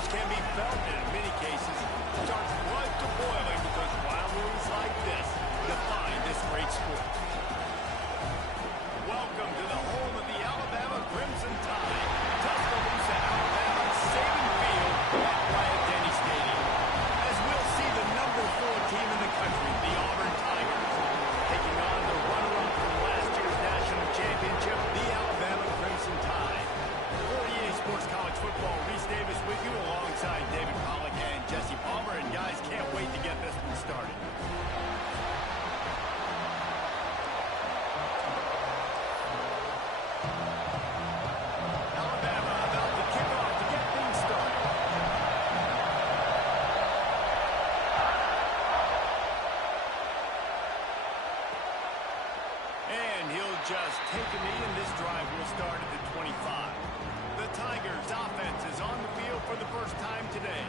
which can be felt and in many cases starts blood to boiling because rivalries like this define this great sport. Welcome to the home of the Alabama Crimson Tide, Tuscaloosa, Alabama's saving field at Bryant-Denny Stadium. As we'll see the number 4 team in the country, the Auburn Tigers, taking on the runner-up from last year's national championship, the Alabama Crimson Tide. For EA Sports College Football, Reese Davis with you alongside David Pollack and Jesse Palmer. And guys, can't wait to get this one started. Alabama about to kick off to get things started. And he'll just take a knee, and this drive will start at the 25. The Tigers' offense is on the field for the first time today.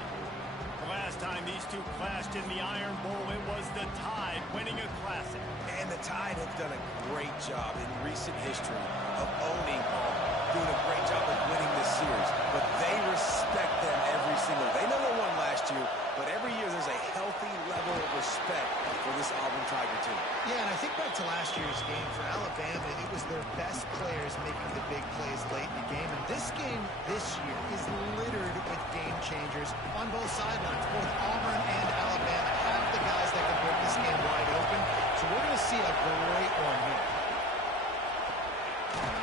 The last time these two clashed in the Iron Bowl, it was the Tide winning a classic. And the Tide have done a great job in recent history of owning Auburn, doing a great job of winning this series. But they respect them every single day. They know they won last year, but every year there's a healthy level of respect for this Auburn Tiger team. Yeah, and I think back to last year's game for Alabama, it was their best players making the big plays late in the game. And this game this year is littered with game changers on both sidelines. Both Auburn and Alabama have the guys that can break this game wide open. So we're going to see a great one here.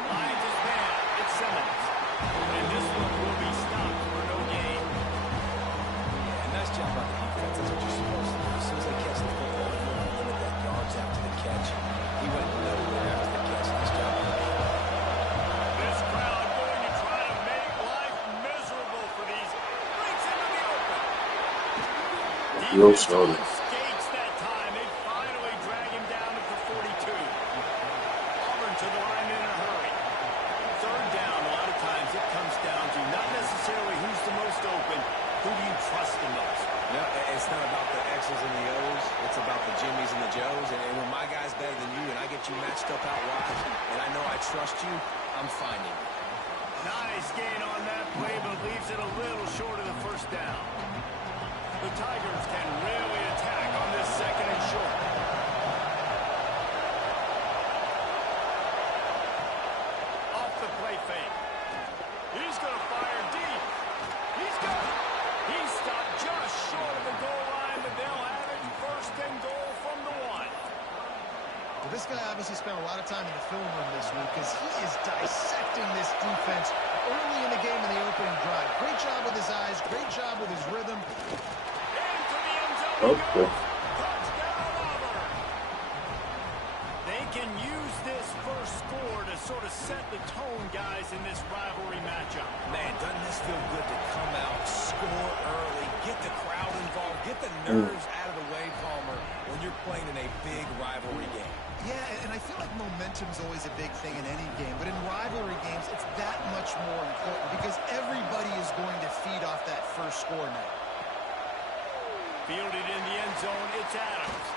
Lions is bad. It's Simmons. And this one will be stopped for no gain. And nice job by the defense. That's what you're supposed to do. As soon as they catch the football, you want to limit that yards after the catch. He went nowhere after the catch. Nice job. This crowd going to try to make life miserable for these. Breaks into the open. Real Defense slow. on skates that time. They finally drag him down at the 42. Auburn to the line in a hurry. Third down, a lot of times it comes down to not necessarily who's the most open, who do you trust the most? No, it's not about the X's and the O's. It's about the Jimmys and the Joes. And when my guy's better than you and I get you matched up out wide and I know I trust you, I'm finding you. Nice gain on that play, but leaves it a little short of the first down. The Tigers can really attack on this second and short. Off the play fake. He's going to fire deep. He's got it. He's stopped just short of the goal line, but they'll have it first and goal from the 1. Well, this guy obviously spent a lot of time in the film room this week because he is dissecting this defense early in the game in the opening drive. Great job with his eyes, great job with his rhythm. Into the end zone. Okay. Touchdown, Auburn. They can use this first score to sort of set the tone, guys, in this rivalry matchup. Man, doesn't this feel good to come out, score early, get the crowd involved, get the nerves out of the way, Palmer, when you're playing in a big rivalry game. Yeah, and I feel like momentum's always a big thing in any game, but in rivalry games, it's that much more important because everybody is going to feed off that first score now. Fielded in the end zone, it's Adams.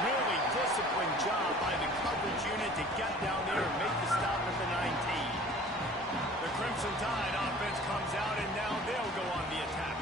Really disciplined job by the coverage unit to get down there and make the stop at the 19. The Crimson Tide offense comes out, and now they'll go on the attack.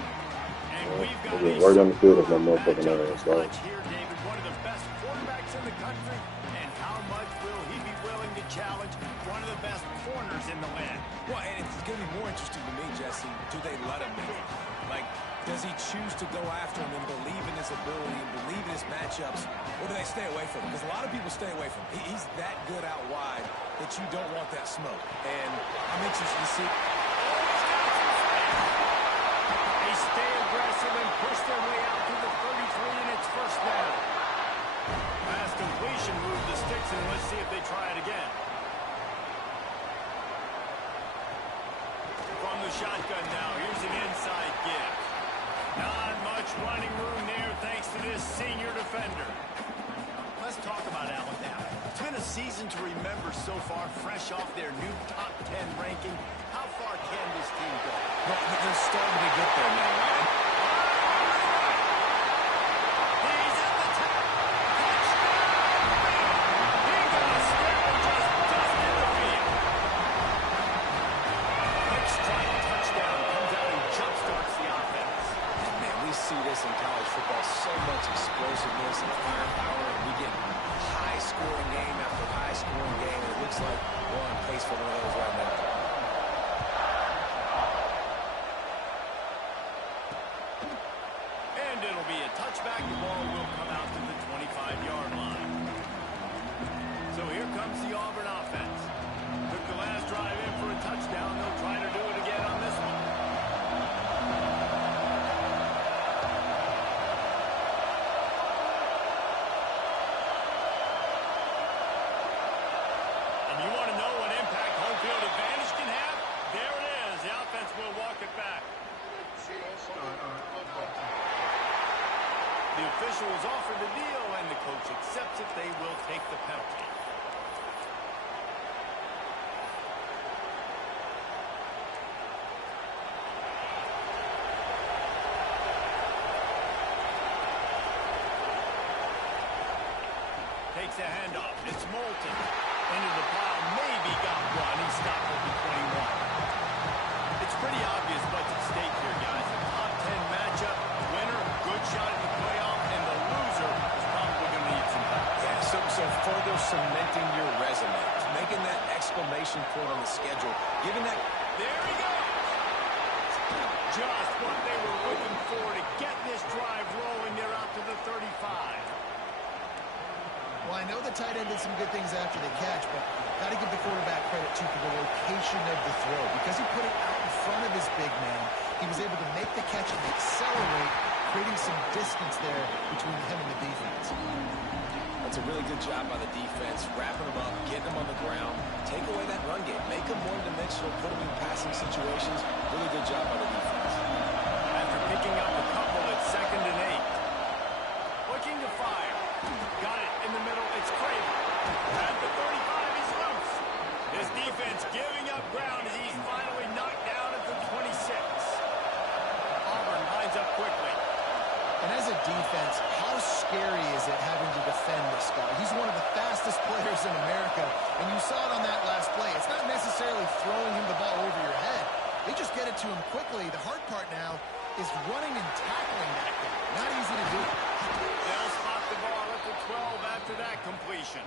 And we've got a Right on the field of my motherfucking ass, dog. match here, David. One of the best quarterbacks in the country, and how much will he be willing to challenge one of the best corners in the land? Well, and it's going to be more interesting to me, Jesse, do they let him make it? Like, does he choose to go after him and believe in his ability and believe in his matchups, or do they stay away from him? Because a lot of people stay away from him. He's that good out wide that you don't want that smoke. And I'm interested to see. They stay aggressive and push their way out to the 33, and it's first down. Pass completion, move the sticks, and let's see if they try it again. From the shotgun now, here's an inside give. Not much running room there thanks to this senior defender. Let's talk about Alabama. It's been a season to remember so far, fresh off their new top 10 ranking. How far can this team go? Well, they're starting to get there now, right? He's at the top. Touchdown! He got a step and just dusted the field. Quick strike touchdown comes out and jumpstarts the offense. explosiveness and firepower, and we get high-scoring game after high-scoring game, and it looks like we're on pace for one of those right now. And it'll be a touchback. The ball will come out to the 25-yard line. So here comes the Auburn offense. Took the last drive in for a touchdown. They'll try to do it again on this one. And you want to know what impact home field advantage can have? There it is. The offense will walk it back. The official is offered the deal, and the coach accepts it. They will take the penalty. Takes a handoff. It's Moulton. Into the pile. Maybe got one. He stopped at the 21. It's pretty obvious what's at stake here, guys. A top 10 matchup. Winner, good shot at the playoff, and the loser is probably going to need some help. Yeah, so further cementing your resume, making that exclamation point on the schedule, giving that... There he goes! Just what they were looking for to get this drive rolling. They're out to the 35. Well, I know the tight end did some good things after the catch, but got to give the quarterback credit, too, for the location of the throw. Because he put it out in front of his big man, he was able to make the catch and accelerate, creating some distance there between him and the defense. That's a really good job by the defense, wrapping them up, getting them on the ground, take away that run game, make them one-dimensional, put them in passing situations. Really good job by the defense. After picking up a couple, it's 2nd and 8. Looking to fire. Got it in the middle. It's Craven. At the 35, he's loose. His defense giving up ground as he's finally knocked down at the 26. Auburn lines up quickly. And as a defense, how scary is it having to defend this guy? He's one of the fastest players in America, and you saw it on that last play. It's not necessarily throwing him the ball over your head. They just get it to him quickly. The hard part now is running and tackling that guy. Not easy to do. They'll spot the ball at the 12 after that completion.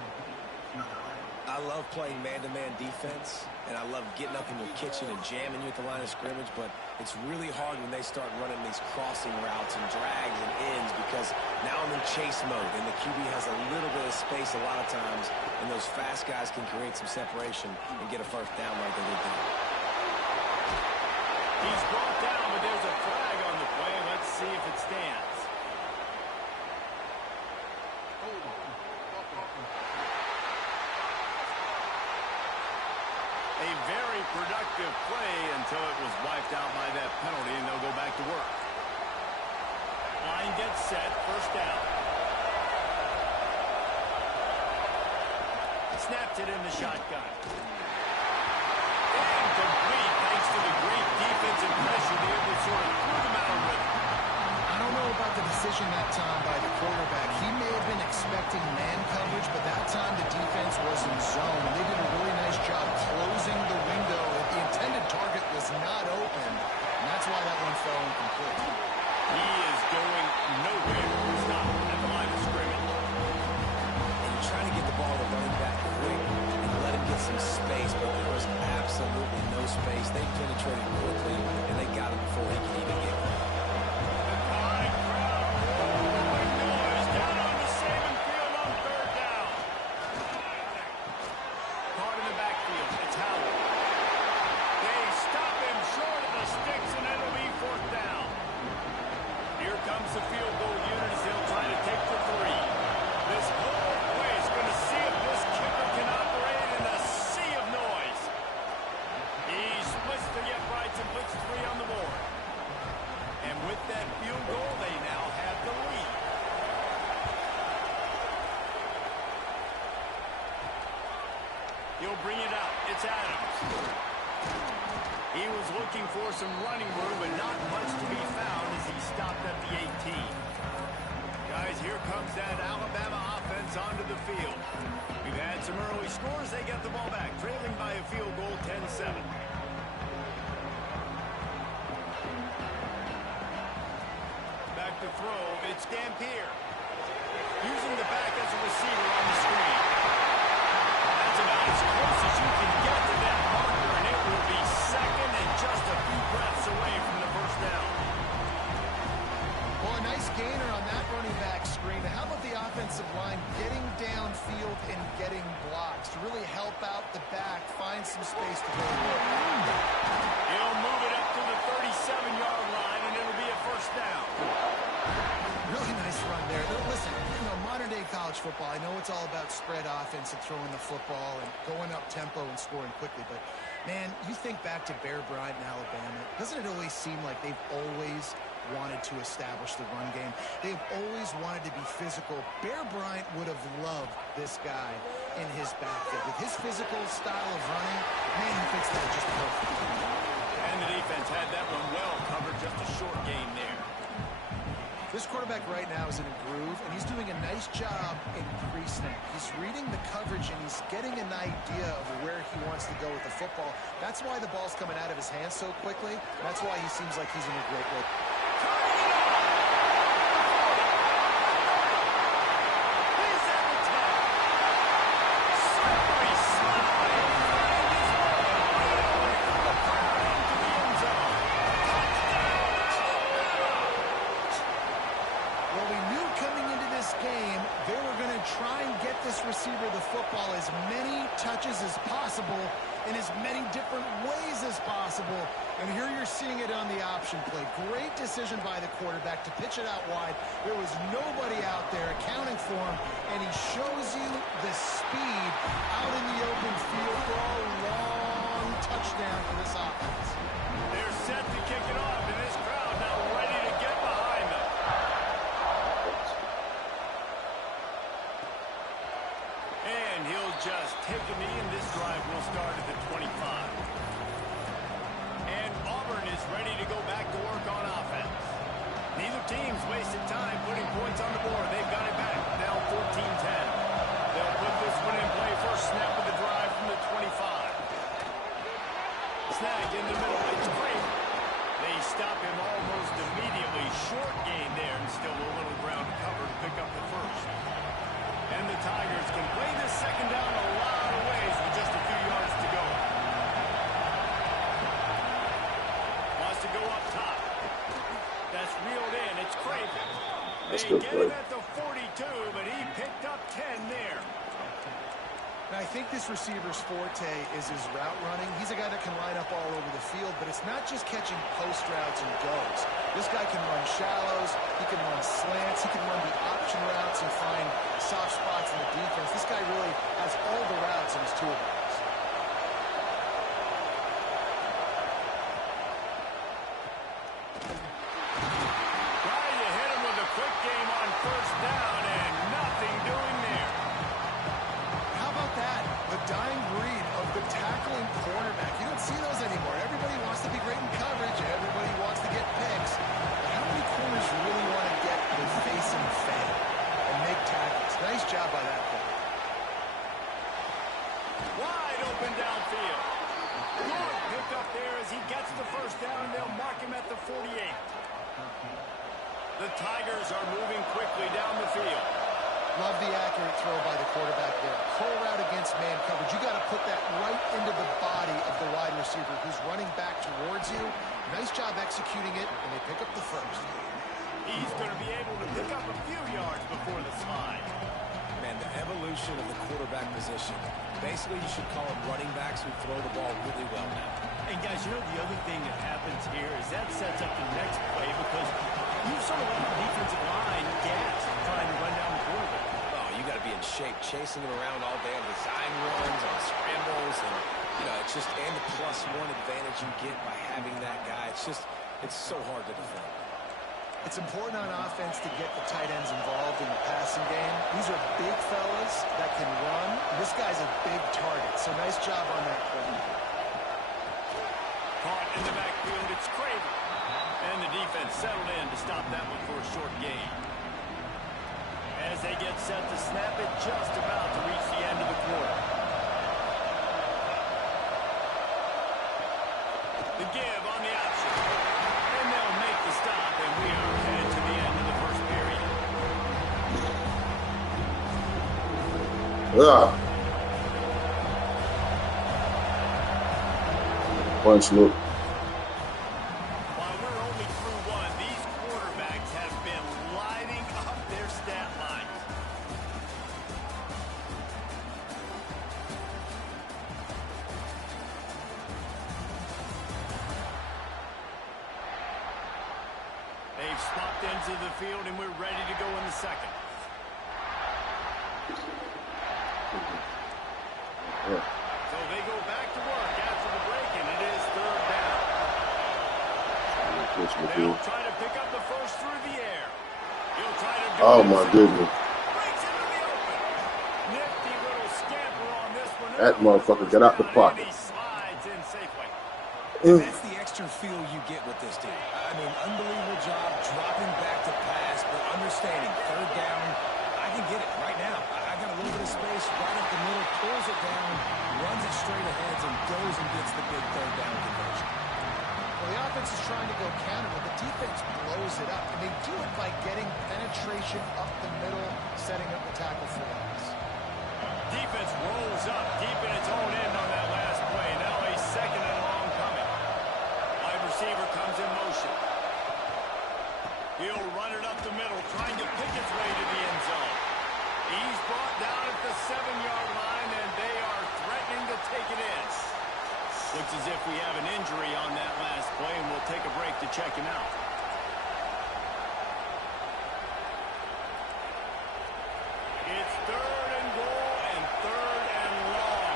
I love playing man-to-man defense, and I love getting up in your kitchen and jamming you at the line of scrimmage, but it's really hard when they start running these crossing routes and drags and ends because now I'm in chase mode, and the QB has a little bit of space a lot of times, and those fast guys can create some separation and get a first down like they did there. He's brought down, but there's a flag on the play. Let's see if it stands. A very productive play until it was wiped out by that penalty, and they'll go back to work. Line gets set, first down. Snaps it in the shotgun. Incomplete thanks to the great defensive pressure there that sort of threw them out of rhythm. I don't know about the decision that time by the quarterback. He may have been expecting man coverage, but that time the defense was in zone. They did a really nice job closing the window. The intended target was not open, and that's why that one fell incomplete. He is going nowhere. Stop at the line of scrimmage. And you're trying to get the ball to running back quick and let him get some space, but there was absolutely no space. They penetrated quickly, and they got him before he could even get one. The field goal unit as they'll try to take the 3. This whole play is going to see if this kicker can operate in a sea of noise. He splits the uprights and puts 3 on the board. And with that field goal, they now have the lead. He'll bring it out. It's Adams. He was looking for some running room, but not much to be found as he stopped at the 18. Guys, here comes that Alabama offense onto the field. We've had some early scores. They get the ball back, trailing by a field goal, 10-7. Back to throw. It's Dampier. Using the back as a receiver on the screen. That's about as close as you can get to that marker, and it will be second and just a few breaths away from the first down. Well, a nice gainer on that running back screen. How about the offensive line getting downfield and getting blocks to really help out the back, find some space to go to work? He'll move it up to the 37-yard line, and it'll be a first down. Really nice run there. Listen, modern-day college football, I know it's all about spread offense and throwing the football and going up tempo and scoring quickly, but, man, you think back to Bear Bryant in Alabama, doesn't it always seem like they've always wanted to establish the run game? They've always wanted to be physical. Bear Bryant would have loved this guy in his backfield. With his physical style of running, man, he fits that just perfect. And the defense had that one well covered, just a short game there. This quarterback right now is in a groove, and he's doing a nice job in pre-snap. He's reading the coverage, and he's getting an idea of where he wants to go with the football. That's why the ball's coming out of his hands so quickly. That's why he seems like he's in a great way. Receiver the football as many touches as possible in as many different ways as possible. And here you're seeing it on the option play. Great decision by the quarterback to pitch it out wide. There was nobody out there accounting for him, and he shows you the speed out in the open field for a long touchdown for this offense. They're set to kick it off, and this crowd now ready to get behind them. And he'll just take a knee, and this drive will start at the 25. And Auburn is ready to go back to work on offense. Neither team's wasted time putting points on the board. They've got it back, now 14-10. They'll put this one in play. First snap of the drive from the 25. Snag in the middle. It's great. They stop him almost immediately. Short gain there, and still a little ground cover to pick up the first. And the Tigers can play this second down a lot of ways with just a few yards to go. Wants to go up top. That's reeled in. It's Craven. They get him at the 42, but he picked up 10 there. Now, I think this receiver's forte is his route running. He's a guy that can line up all over the field, but it's not just catching post routes and goes. This guy can run shallows, he can run slants, he can run the option routes and find soft spots in the defense. This guy really has all the routes in his toolbox. Trying to hit him with a quick game on first down, and nothing doing there. How about that? The dying breed of the tackling cornerback. You don't see those anymore. Everybody wants to be great in coverage. Everybody wants to get picks. But how many corners really want to get their face in the fan and make tackles? Nice job by that player. Wide open downfield. Good pick up there as he gets the first down, and they'll mark him at the 48. The Tigers are moving quickly down the field. Love the accurate throw by the quarterback there. Curl route against man coverage. You got to put that right into the body of the wide receiver who's running back towards you. Nice job executing it, and they pick up the first. He's going to be able to pick up a few yards before the slide. Man, the evolution of the quarterback position. Basically, you should call them running backs who throw the ball really well now. And guys, you know the other thing that happens here is that sets up the next play because you saw a lot of defensive line gas trying to run down the quarterback. Oh, you got to be in shape, chasing him around all day on design runs, on scrambles, and it's just and the +1 advantage you get by having that guy. It's so hard to defend. It's important on offense to get the tight ends involved in the passing game. These are big fellas that can run. This guy's a big target, so nice job on that play. Caught in the backfield, it's Craven. And the defense settled in to stop that one for a short gain. As they get set to snap it, just about to reach the end of the quarter. The give on the option. And they'll make the stop, and we are headed to the end of the first period. Ah. Punch look. While we're only through one, these quarterbacks have been lighting up their stat lines. They've swapped into the field, and we're ready to go in the second. Yeah. So they go back to work after the break, and it is third down. They'll try to pick up the first through the air. He'll try to do Oh my goodness. breaks into the open. Nifty little scamper on this one. That motherfucker got out the pocket. And he slides in safely. And that's the extra feel you get with this team. I mean, unbelievable job dropping back to pass, but understanding third down, I can get it right now. I got a little bit of space right up the middle, pulls it down, runs it straight ahead, and goes and gets the big third down conversion. Well, the offense is trying to go counter, but the defense blows it up. And they do it by getting penetration up the middle, setting up the tackle for loss. Defense rolls up deep in its own end on that last play. Now a second and long coming. Wide receiver comes in motion. He'll run it up the middle, trying to pick its way to the end zone. He's brought down at the 7-yard line, and they are threatening to take it in. Looks as if we have an injury on that last play, and we'll take a break to check him out. It's third and goal and third and long.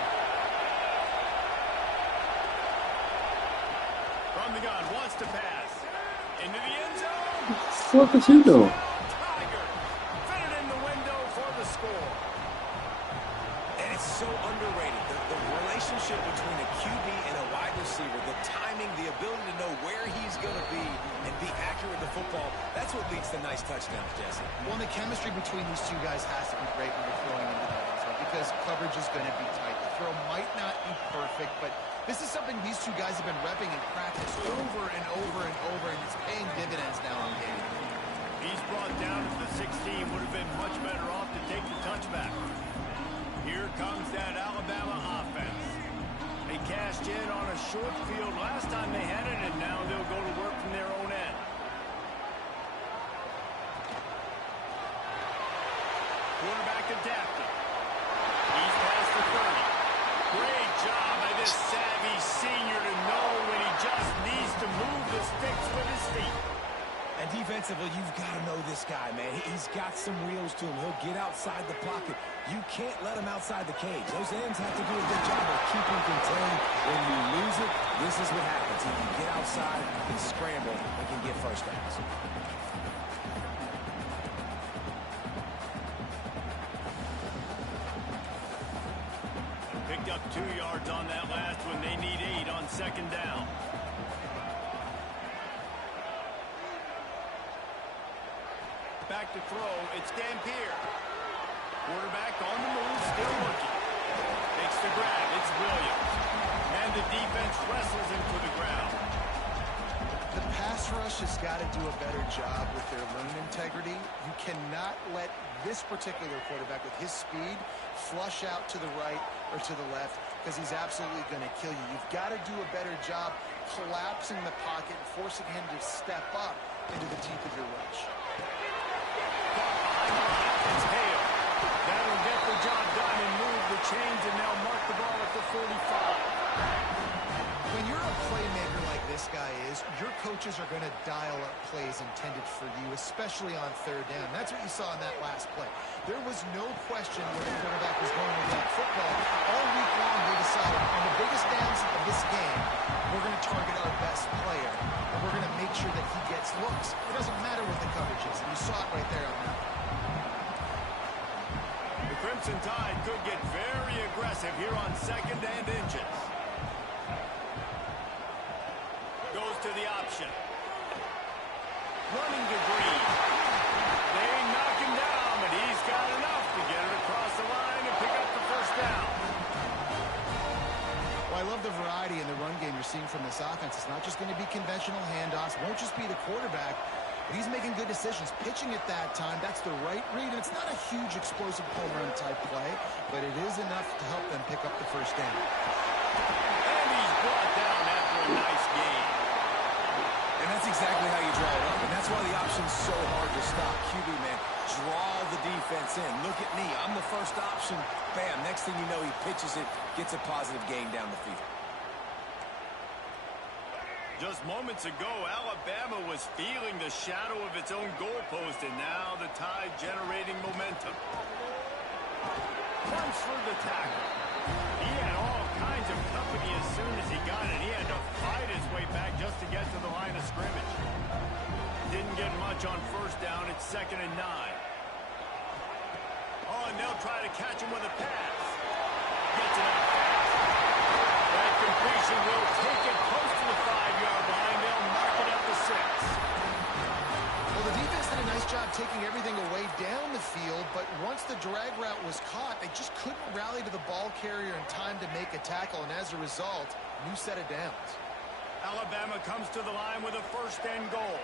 From the gun, wants to pass. Into the end zone. What the fuck is he doing? Tiger. Fit it in the window for the score. And it's so underrated. The relationship between a QB and a wide receiver, the timing, the ability to know where he's going to be and be accurate with the football, that's what leads to nice touchdowns, Jesse. Well, the chemistry between these two guys has to be great when they're throwing into the end zone because coverage is going to be tight. The throw might not be perfect, but this is something these two guys have been repping in practice over and over and over, and it's paying dividends now in game. He's brought down at the 16. Would have been much better off to take the touchback. Here comes that Alabama offense. They cashed in on a short field last time they had it, and now they'll go to work from their own end. Quarterback adapted. He's past the 30. Great job by this savvy senior to know when he just needs to move the sticks with his feet. And defensively, you've got to know this guy, man. He's got some wheels to him. He'll get outside the pocket. You can't let him outside the cage. Those ends have to do a good job of keeping contained. When you lose it, this is what happens. He can get outside, he can scramble, and can get first downs. Picked up 2 yards on that last one. They need 8 on second down. Back to throw. It's Dampier. Quarterback on the move, still working. Makes the grab. It's Williams. And the defense wrestles him to the ground. The pass rush has got to do a better job with their lane integrity. You cannot let this particular quarterback with his speed flush out to the right or to the left because he's absolutely going to kill you. You've got to do a better job collapsing the pocket and forcing him to step up into the teeth of your rush. It's Hale. That'll get the job done and move the chains, and they'll mark the ball at the 45. When you're a playmaker like this guy is, your coaches are going to dial up plays intended for you, especially on third down. That's what you saw in that last play. There was no question where the quarterback was going with that football. All week long, they decided on the biggest downs of this game, we're going to target our best player, and we're going to make sure that he gets looks. It doesn't matter what the coverage is, and you saw it right there on that. The Crimson Tide could get very aggressive here on second and inches. Goes to the option. Running to Green. They knock him down, but he's got enough to get it across the line and pick up the first down. Well, I love the variety in the run game you're seeing from this offense. It's not just going to be conventional handoffs. It won't just be the quarterback. But he's making good decisions. Pitching at that time, that's the right read. And it's not a huge explosive home run type play, but it is enough to help them pick up the first down. And he's brought down after a nice game. And that's exactly how you draw it up. And that's why the option's so hard to stop. QB, man, draw the defense in. Look at me. I'm the first option. Bam. Next thing you know, he pitches it, gets a positive gain down the field. Just moments ago, Alabama was feeling the shadow of its own goalpost, and now the Tide generating momentum. Comes for the tackle. He had all kinds of company as soon as he got it. He had to fight his way back just to get to the line of scrimmage. Didn't get much on first down. It's 2nd and 9. Oh, and they'll try to catch him with a pass. Gets it out fast. That completion will take it close to the 5-yard line. They'll mark it at the 6. Well, the defense did a nice job taking everything away down the field, but once the drag route was caught, they just couldn't rally to the ball carrier in time to make a tackle, and as a result, new set of downs. Alabama comes to the line with a 1st and goal.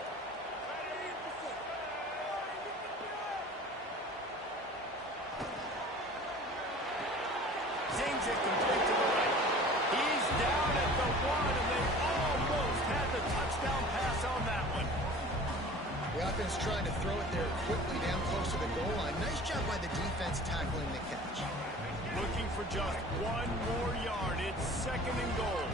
Zings it complete to the right. He's down at the 1, and they almost had the touchdown pass on that one. The offense trying to throw it there quickly down close to the goal line. Nice job by the defense tackling the catch. Looking for just 1 more yard. It's 2nd and goal.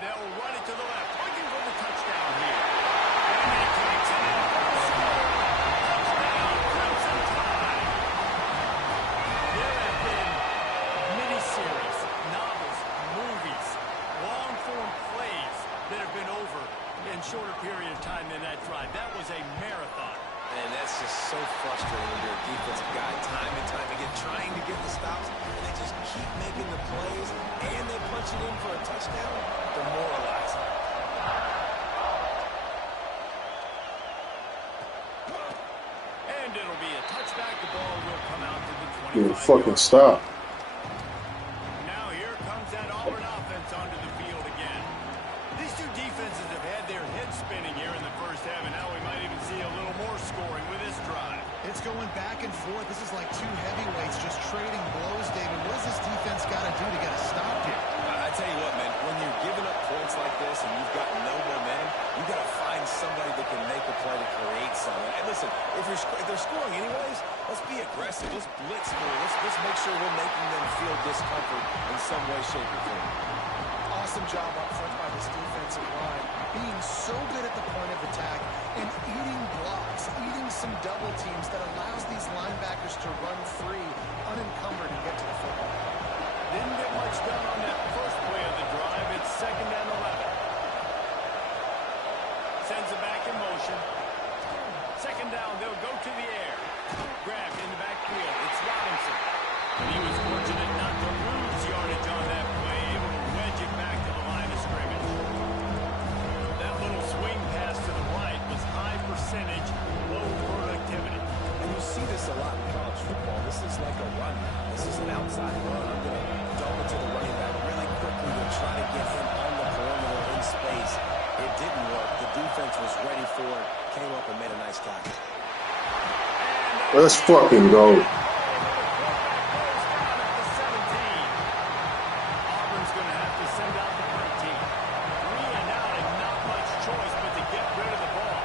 They'll run it to the left, looking for the touchdown here. And he takes it in for the score. Touchdown, Crimson Tide. There have been miniseries, novels, movies, long-form plays that have been over in shorter period of time than that drive. That was a marathon. And that's just so frustrating when you're a defensive guy time and time again trying to get the stops, and they just keep making the plays, and they punch it in for a touchdown. Demoralizing. And it'll be a touchback. The ball will come out to the 25. Dude, fucking stop. Now here comes that Auburn offense onto the field again. These two defenses have had their heads spinning here in the first half, and now we might even see a little more scoring with this drive. It's going back and forth. This is like two heavyweights just trading blows, David. What does this defense got to do to get a stop here? I tell you what, man, when you're giving up points like this and you've got no momentum, you got to find somebody that can make a play to create something. And listen, if they're scoring anyways, let's be aggressive. Let's blitz more. Let's make sure we're making them feel discomfort in some way, shape, or form. Awesome job up front by this defensive line, being so good at the point of attack and eating blocks, eating some double teams that allows these linebackers to run free, unencumbered, and get to the football. Didn't get much done on that first play of the drive. It's 2nd and 11. Sends it back in motion. 2nd down, they'll go to the air. Grabbed in the backfield. It's Robinson. And he was fortunate not to lose yardage on that play, able to wedge it back to the line of scrimmage. That little swing pass to the right was high percentage, low productivity. And you see this a lot in college football. This is like a run. This is an outside run. I'm going to dump it to the running back really quickly to try to get him on the perimeter in space. It didn't work. The defense was ready for it, came up and made a nice tackle. Let's fucking go. Auburn's going to have to send out the punt team. 3 and out and not much choice but to get rid of the ball.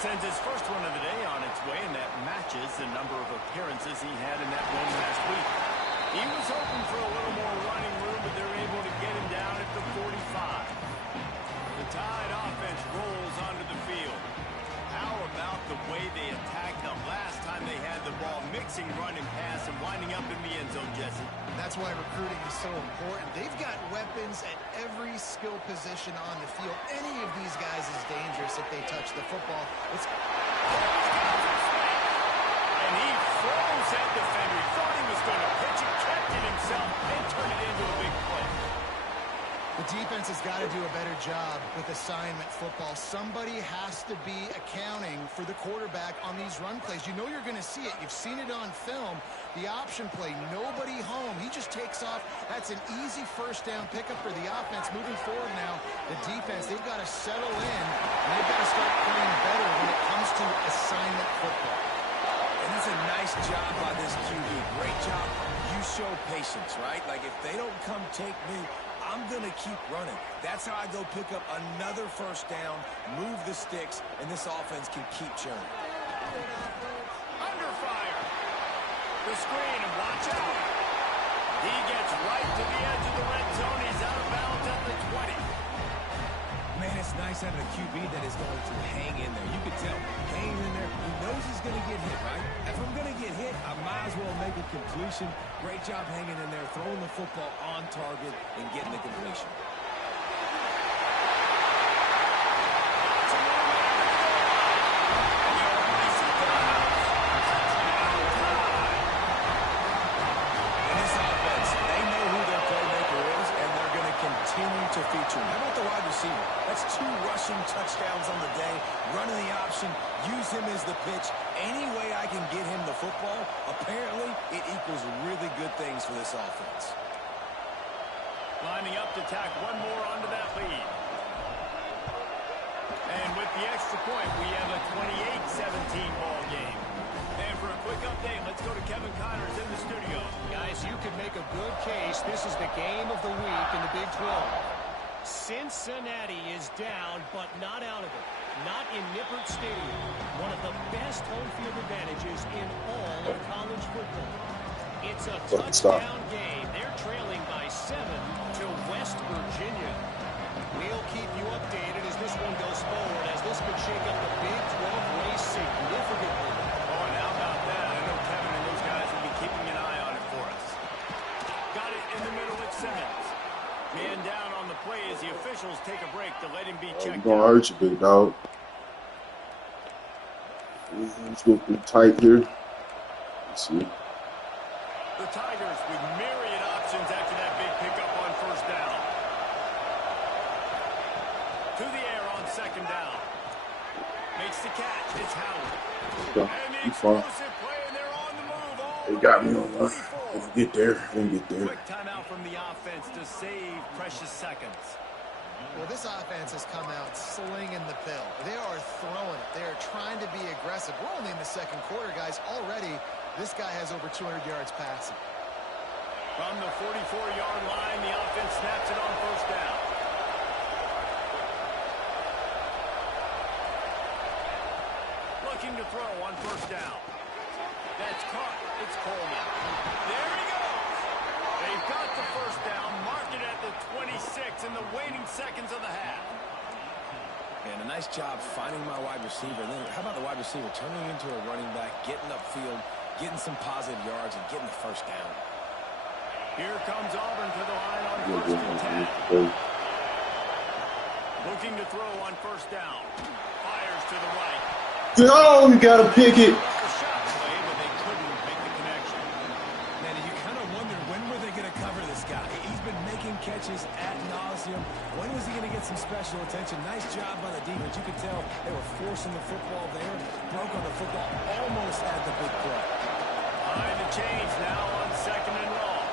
Sends his first one of the day on its way, and that matches the number of appearances he had in that one last week. He was hoping for a little more running room, but they're able to get him down at the 45. The Tide offense rolls onto the field. How about the way they attacked the last time they had the ball, mixing run and pass and winding up in the end zone, Jesse? That's why recruiting is so important. They've got weapons at every skill position on the field. Any of these guys is dangerous if they touch the football. And he froze that defender. He thought he was going to pitch it, kept it himself, and turned it into a big play. The defense has got to do a better job with assignment football. Somebody has to be accounting for the quarterback on these run plays. You know you're going to see it. You've seen it on film. The option play, nobody home. He just takes off. That's an easy first down pickup for the offense. Moving forward now, the defense, they've got to settle in, and they've got to start playing better when it comes to assignment football. And it's a nice job by this QB. Great job. You show patience, right? Like, if they don't come take me, I'm going to keep running. That's how I go pick up another first down, move the sticks, and this offense can keep churning. Under fire. The screen, and watch out. He gets right to the edge of the red zone. He's out of bounds at the 20. Man, it's nice having a QB that is going to hang in there. You can tell, hanging in there, he knows he's going to get hit, right? If I'm going to get hit, I might as well make a completion. Great job hanging in there, throwing the football on target, and getting the completion. Continue to feature him. How about the wide receiver? That's 2 rushing touchdowns on the day, running the option, use him as the pitch. Any way I can get him the football, apparently it equals really good things for this offense. Lining up to tack one more onto that lead. And with the extra point, we have a 28-17 ball game. And for a quick update, let's go to Kevin Connors in the studio. Guys, you could make a good case. This is the game of the week in the Big 12. Cincinnati is down, but not out of it. Not in Nippert Stadium. One of the best home field advantages in all of college football. It's a touchdown game. They're trailing by 7 to West Virginia. We'll keep you updated as this one goes forward, as this could shake up the Big 12 race significantly. Oh, and how about that? I know Kevin and those guys will be keeping an eye on it for us. Got it in the middle with Simmons. Man down on the play as the officials take a break to let him be checked Gonna hurt you, big dog. Let's go through tight here. Let's see. The Tigers with myriad options after that big pickup on first down. To the air on second down. Makes the catch. It's Howard. And the explosive play, and they're on the move. They got me on one. If we get there, we'll get there. Quick timeout from the offense to save precious seconds. Well, this offense has come out slinging the pill. They are throwing it. They are trying to be aggressive. We're only in the second quarter, guys. Already, this guy has over 200 yards passing. From the 44-yard line, the offense snaps it on first down. Looking to throw on first down. That's caught. It's Coleman. There he goes. They've got the first down, marked it at the 26 in the waning seconds of the half. And a nice job finding my wide receiver. And then how about the wide receiver turning into a running back, getting upfield, getting some positive yards, and getting the first down. Here comes Auburn to the line on first and 10. Looking to throw on first down. Fires to the right. Oh, you gotta pick it. The shot play, but they couldn't make the connection. Man, you kind of wonder when were they going to cover this guy. He's been making catches ad nauseum. When was he going to get some special attention? Nice job by the defense. You could tell they were forcing the football there. Broke on the football. Almost had the big play. Behind the change now on second and long.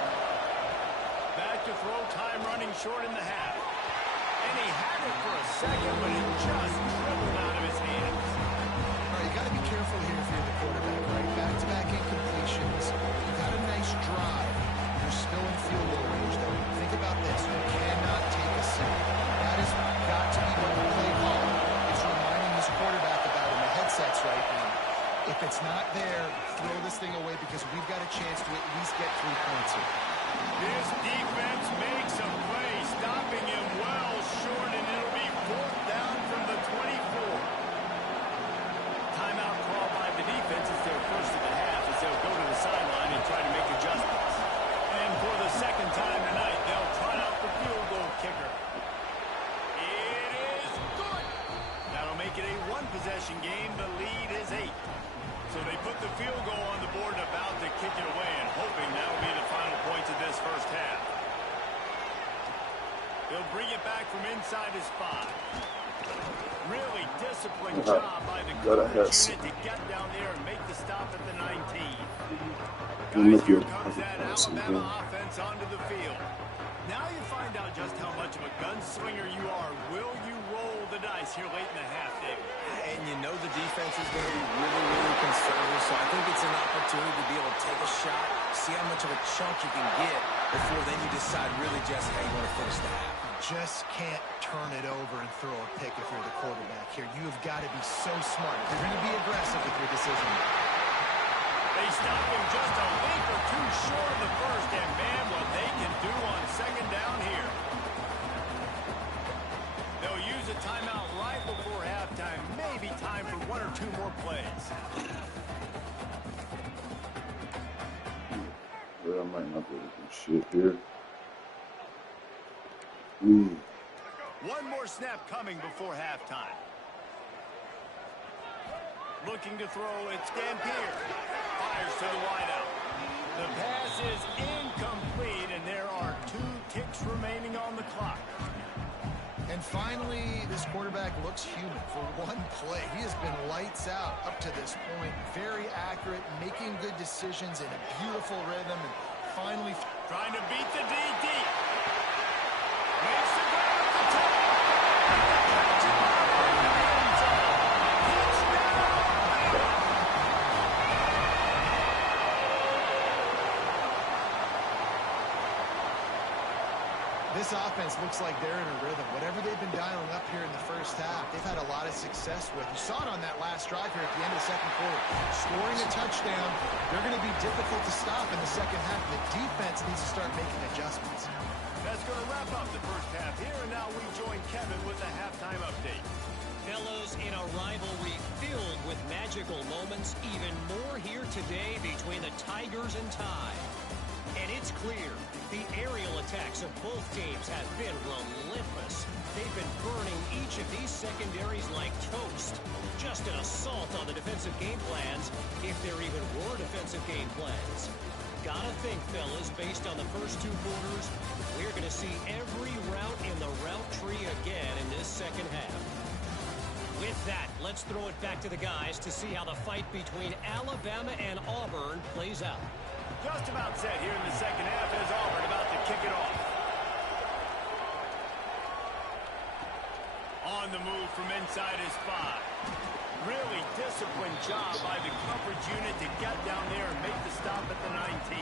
Back to throw, time running short in the half. And he had it for a second, but it just dribbled out of his hands. All right, you got to be careful here if you're the quarterback, right? Back-to-back incompletions. You've had a nice drive. You're still in field goal range, though. Think about this. You cannot take a sack. That has got to be what the play caller is reminding his quarterback about in the headsets right now. If it's not there, throw this thing away because we've got a chance to at least get 3 points here. This defense makes a play, stopping him well short, and it'll be fourth down from the 24. Timeout called by the defense. It's their first of the half as they'll go to the sideline and try to make adjustments. And for the second time tonight, they'll try out the field goal kicker. It is good. That'll make it a one-possession game. The lead is 8. So they put the field goal on the board and about to kick it away, and hoping that will be the final points of this first half. He'll bring it back from inside his 5. Really disciplined job by the coverage unit to get down there and make the stop at the 19. Guys, here comes that Alabama offense onto the field. Now you find out just how much of a gunslinger you are. Will you roll the dice here late in the half, David? And you know the defense is going to be really, really conservative, so I think it's an opportunity to be able to take a shot, see how much of a chunk you can get before then you decide really just how you want to finish the half. Just can't turn it over and throw a pick if you're the quarterback here. You have got to be so smart. You're going to be aggressive with your decision. They stop him just a length or two short of the first, and man, what they can do on second down here. They'll use a timeout right before halftime. Maybe time for 1 or 2 more plays. I might not be able to do shit here. One more snap coming before halftime. Looking to throw, it's Dampier. Fires to the wideout. The pass is incomplete, and there are 2 ticks remaining on the clock. And finally, this quarterback looks human for one play. He has been lights out up to this point. Very accurate, making good decisions in a beautiful rhythm, and finally trying to beat the DD. Makes the grab at the top. This offense looks like they're in a rhythm. Whatever they've been dialing up here in the first half, they've had a lot of success with. You saw it on that last drive here at the end of the second quarter. Scoring a touchdown, they're going to be difficult to stop in the second half. The defense needs to start making adjustments. That's going to wrap up the first half here, and now we join Kevin with a halftime update. Fellas, in a rivalry filled with magical moments, even more here today between the Tigers and Tide. And it's clear, the aerial attacks of both teams have been relentless. They've been burning each of these secondaries like toast. Just an assault on the defensive game plans, if there even were defensive game plans. Gotta think, fellas, based on the first 2 quarters, we're going to see every route in the route tree again in this second half. With that, let's throw it back to the guys to see how the fight between Alabama and Auburn plays out. Just about set here in the second half as Auburn about to kick it off. On the move from inside his 5. Really disciplined job by the coverage unit to get down there and make the stop at the 19.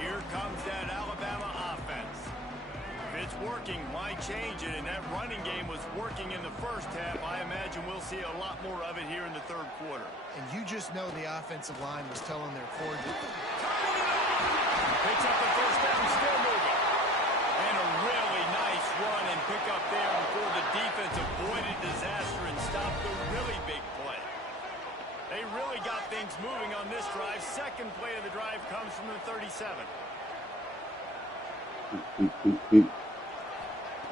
Here comes that Alabama offense. If it's working, why change it? And that running game was working in the first half. I imagine we'll see a lot more of it here in the third quarter. And you just know the offensive line was telling their coordinator. Picks up the first down, still moving. And a really nice run and pick up there before the defense avoided disaster and stopped the really big play. They really got things moving on this drive. Second play of the drive comes from the 37.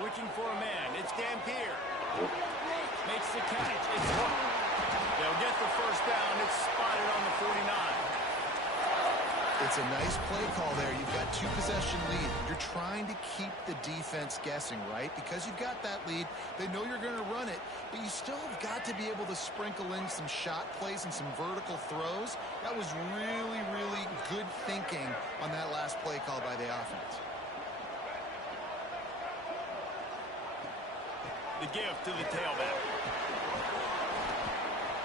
Looking for a man. It's Dampier. Makes the catch. It's hooked. They'll get the first down. It's spotted on the 49. It's a nice play call there. You've got 2-possession lead. You're trying to keep the defense guessing, right? Because you've got that lead. They know you're going to run it, but you still have got to be able to sprinkle in some shot plays and some vertical throws. That was really, really good thinking on that last play call by the offense. The gift to the tailback.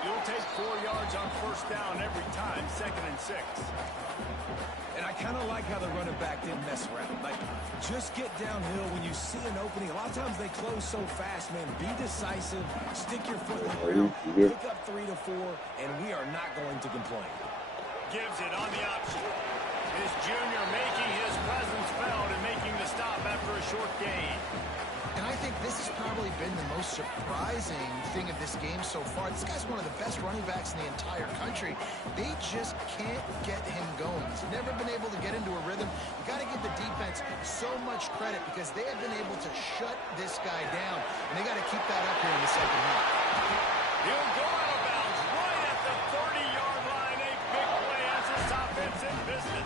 You'll take 4 yards on first down every time, 2nd and 6. And I kind of like how the running back didn't mess around. Like, just get downhill when you see an opening. A lot of times they close so fast, man. Be decisive, stick your foot in the ground, pick up 3 to 4, and we are not going to complain. Gives it on the option. His junior making his presence felt and making the stop after a short gain. And I think this has probably been the most surprising thing of this game so far. This guy's one of the best running backs in the entire country. They just can't get him going. He's never been able to get into a rhythm. You got to give the defense so much credit because they have been able to shut this guy down. And they got to keep that up here in the second half. He'll go out of bounds right at the 30-yard line. A big play as this offense in business.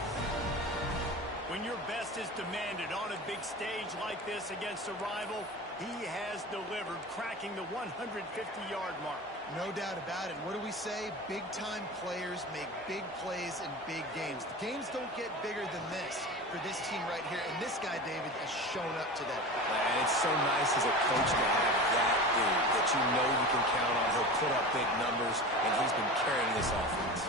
When your best is demanded on a big stage like this against a rival, he has delivered, cracking the 150-yard mark. No doubt about it. What do we say? Big-time players make big plays in big games. The games don't get bigger than this for this team right here. And this guy, David, has shown up today. And it's so nice as a coach to have that dude that you know you can count on. He'll put up big numbers, and he's been carrying this offense.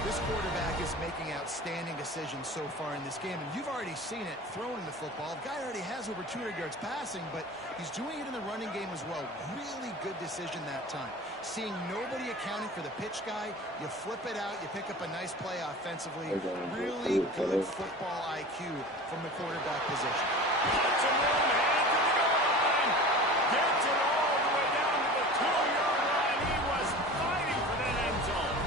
This quarterback is making outstanding decisions so far in this game, and you've already seen it throwing the football. The guy already has over 200 yards passing, but he's doing it in the running game as well. Really good decision that time. Seeing nobody accounting for the pitch guy, you flip it out, you pick up a nice play offensively. Really good football IQ from the quarterback position. Lots of room, hand to the goal line. Gets it all the way down to the 2-yard line. He was fighting for that end zone.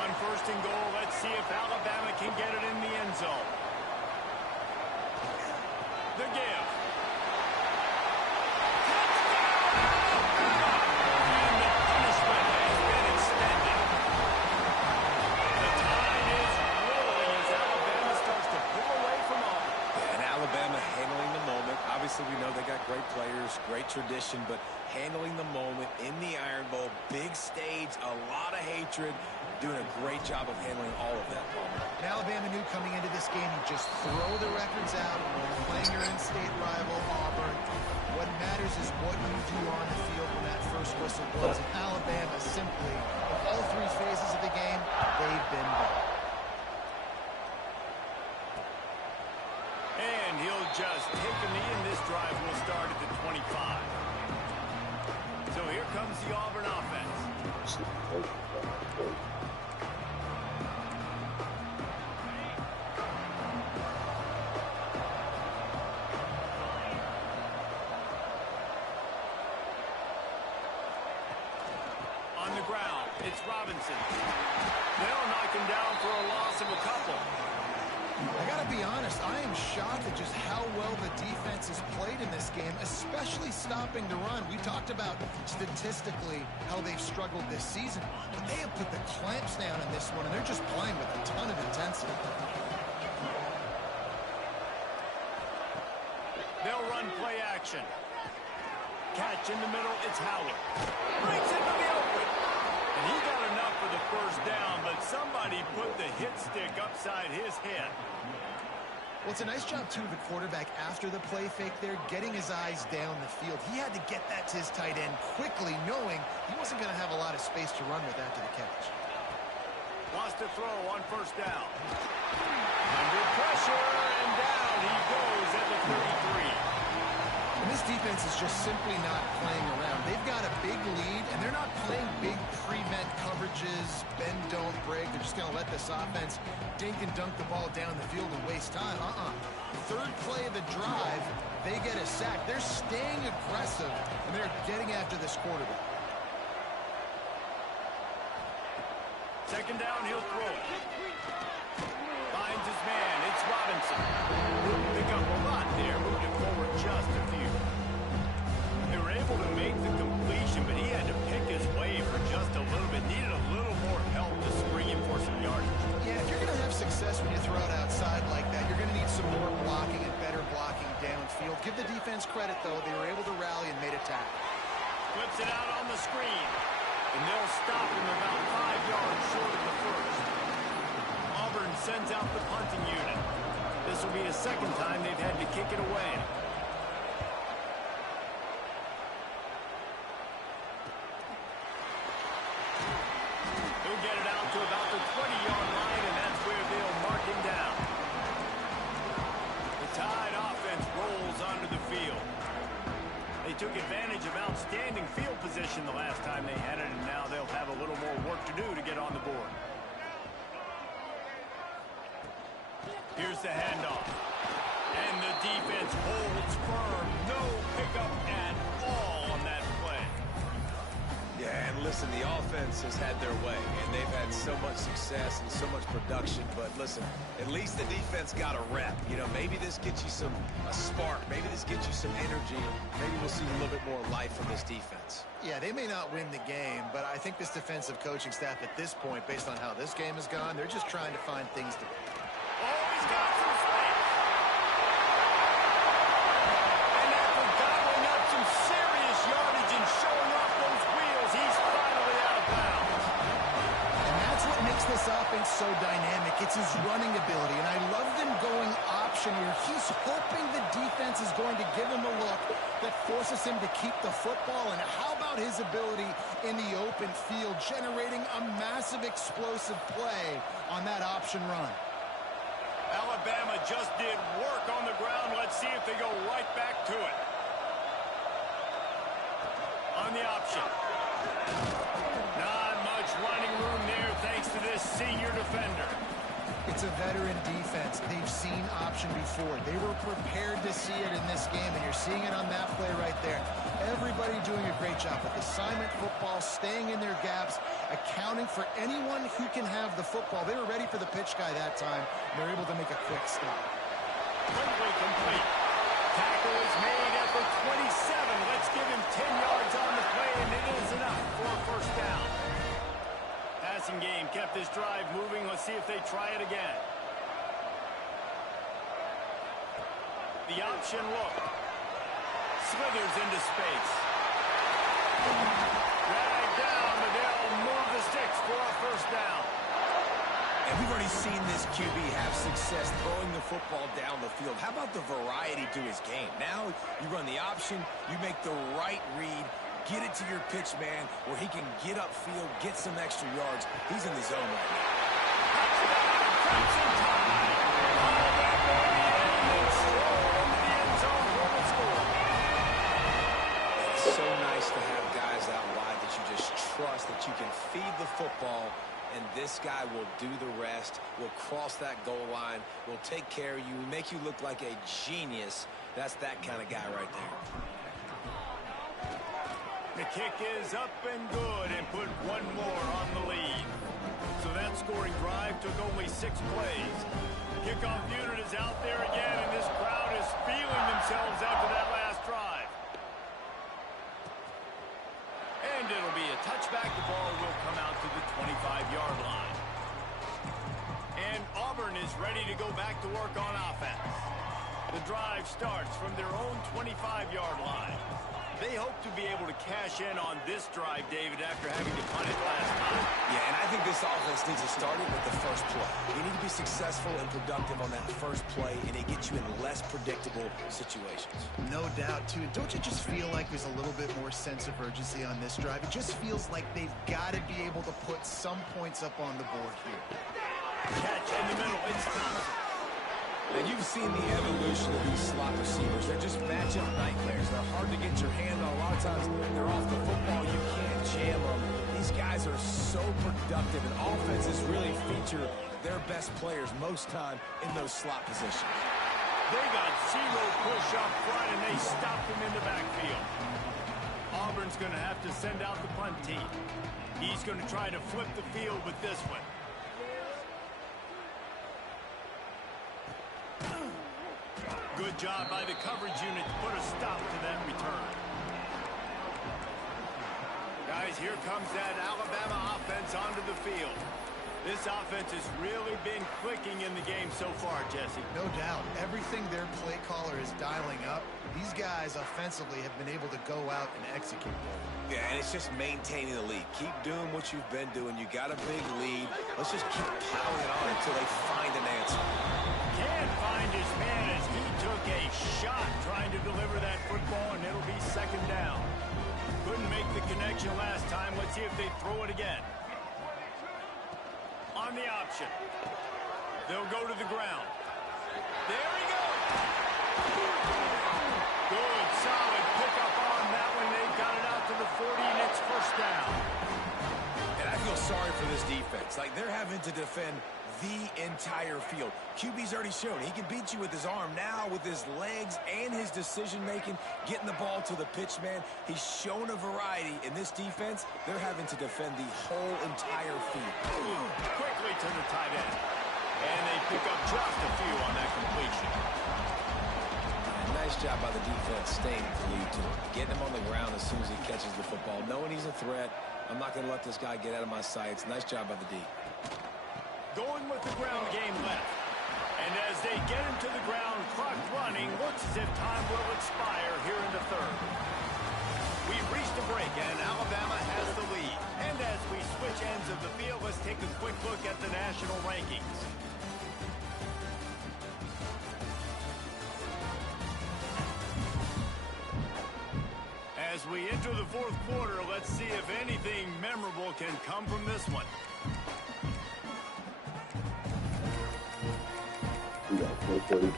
On first and goal, let's see if Alabama can get it in the end zone. The give. Obviously, we know they got great players, great tradition, but handling the moment in the Iron Bowl, big stage, a lot of hatred, doing a great job of handling all of that, Palmer. And Alabama knew coming into this game, you just throw the records out, playing your in-state rival, Auburn. What matters is what you do on the field when that first whistle blows. And Alabama simply, in all three phases of the game, they've been better. And he'll just take a knee, and this drive will start at the 25. So here comes the Auburn offense. On the ground, it's Robinson. They'll knock him down for a loss of a couple. I got to be honest, I am shocked at just how well the defense has played in this game, especially stopping the run. We talked about statistically how they've struggled this season, but they have put the clamps down in this one, and they're just playing with a ton of intensity. They'll run play action. Catch in the middle, it's Howard. Breaks into the open. And he got enough for the first down, but somebody put the hit stick upside his head. Well, it's a nice job, too, of the quarterback after the play fake there, getting his eyes down the field. He had to get that to his tight end quickly, knowing he wasn't going to have a lot of space to run with after the catch. Wants to throw on first down. Under pressure, and down he goes at the 33. And this defense is just simply not playing around. They've got a big lead, and they're not playing big prevent coverages, bend, don't break. They're just going to let this offense dink and dunk the ball down the field and waste time. Third play of the drive, they get a sack. They're staying aggressive, and they're getting after this quarterback. Second down, he'll throw it. Finds his man. It's Robinson. Pick up a lot there, moving forward just a few. They were able to make the completion, but he had to pick his way for just a little bit. Needed a little more help to spring him for some yardage. Yeah, if you're going to have success when you throw it outside like that, you're going to need some more blocking and better blocking downfield. Give the defense credit, though. They were able to rally and made a tackle. Flips it out on the screen. And they'll stop him about 5 yards short of the first. Auburn sends out the punting unit. This will be the second time they've had to kick it away. He'll get it out to about the 20-yard line, and that's where they'll mark him down. The Tide offense rolls onto the field. They took advantage of outstanding field position the last time they had it, and now they'll have a little more work to do to get on the board. Here's the handoff. And the defense holds firm. No pickup at all on that play. Yeah, and listen, the offense has had their way, and they've had so much success and so much production. But listen, at least the defense got a rep. You know, maybe this gets you a spark. Maybe this gets you some energy. Maybe we'll see a little bit more life from this defense. Yeah, they may not win the game, but I think this defensive coaching staff at this point, based on how this game has gone, they're just trying to find things to... Oh, he's got some so dynamic. It's his running ability, and I love them going option here. He's hoping the defense is going to give him a look that forces him to keep the football. And how about his ability in the open field, generating a massive explosive play on that option run? Alabama just did work on the ground. Let's see if they go right back to it. On the option. Not much running room there thanks to this senior defender. It's a veteran defense. They've seen option before. They were prepared to see it in this game, and you're seeing it on that play right there. Everybody doing a great job with assignment football, staying in their gaps, accounting for anyone who can have the football. They were ready for the pitch guy that time. They're able to make a quick stop. Quickly complete. Tackle is made at the 27. Let's give him 10 yards on the play, and it is enough for a first down. Passing game kept this drive moving. Let's see if they try it again. The option look. Slithers into space. Dragged down, but they'll move the sticks for a first down. And we've already seen this QB have success throwing the football down the field. How about the variety to his game? Now you run the option, you make the right read, get it to your pitch man where he can get upfield, get some extra yards. He's in the zone right now. Touchdown, Crimson Tide. All that way in and stroll into the end zone for the score. It's so nice to have guys out wide that you just trust that you can feed the football, and this guy will do the rest, will cross that goal line, will take care of you, make you look like a genius. That's that kind of guy right there. The kick is up and good and put one more on the lead. So that scoring drive took only 6 plays. The kickoff unit is out there again, and this crowd is feeling themselves after that last drive. And it'll be a touchback. The ball will come out to the 25-yard line. And Auburn is ready to go back to work on offense. The drive starts from their own 25-yard line. They hope to be able to cash in on this drive, David, after having to punt it last time. Yeah, and I think this offense needs to start it with the first play. You need to be successful and productive on that first play, and it gets you in less predictable situations. No doubt, too. Don't you just feel like there's a little bit more sense of urgency on this drive? It just feels like they've got to be able to put some points up on the board here. Catch in the middle. It's Thompson. And you've seen the evolution of these slot receivers. They're just matchup nightmares. They're hard to get your hand on. A lot of times they're off the football. You can't jam them. These guys are so productive, and offenses really feature their best players most time in those slot positions. They got zero push up front, and they stopped him in the backfield. Auburn's going to have to send out the punt team. He's going to try to flip the field with this one. Good job by the coverage unit to put a stop to that return. Guys, here comes that Alabama offense onto the field. This offense has really been clicking in the game so far, Jesse. No doubt. Everything their play caller is dialing up, these guys offensively have been able to go out and execute. Yeah, and it's just maintaining the lead. Keep doing what you've been doing. You got a big lead. Let's just keep piling it on until they find an answer. Can't find his man as he took a shot trying to deliver that football, and it'll be second down. Couldn't make the connection last time. Let's see if they throw it again. On the option. They'll go to the ground. There he goes. Good, solid pickup on that one. They got it out to the 40, and it's first down. And I feel sorry for this defense. Like, they're having to defend the entire field. QB's already shown he can beat you with his arm. Now with his legs and his decision-making, getting the ball to the pitch man, he's shown a variety. In this defense, they're having to defend the whole entire field. Quickly to the tight end. And they pick up just a few on that completion. Nice job by the defense staying glued to him, getting him on the ground as soon as he catches the football, knowing he's a threat. I'm not going to let this guy get out of my sights. Nice job by the D. Going with the ground game left. And as they get him to the ground, clock running, looks as if time will expire here in the third. We've reached a break, and Alabama has the lead. And as we switch ends of the field, let's take a quick look at the national rankings. As we enter the fourth quarter, let's see if anything memorable can come from this one. We got 4:30.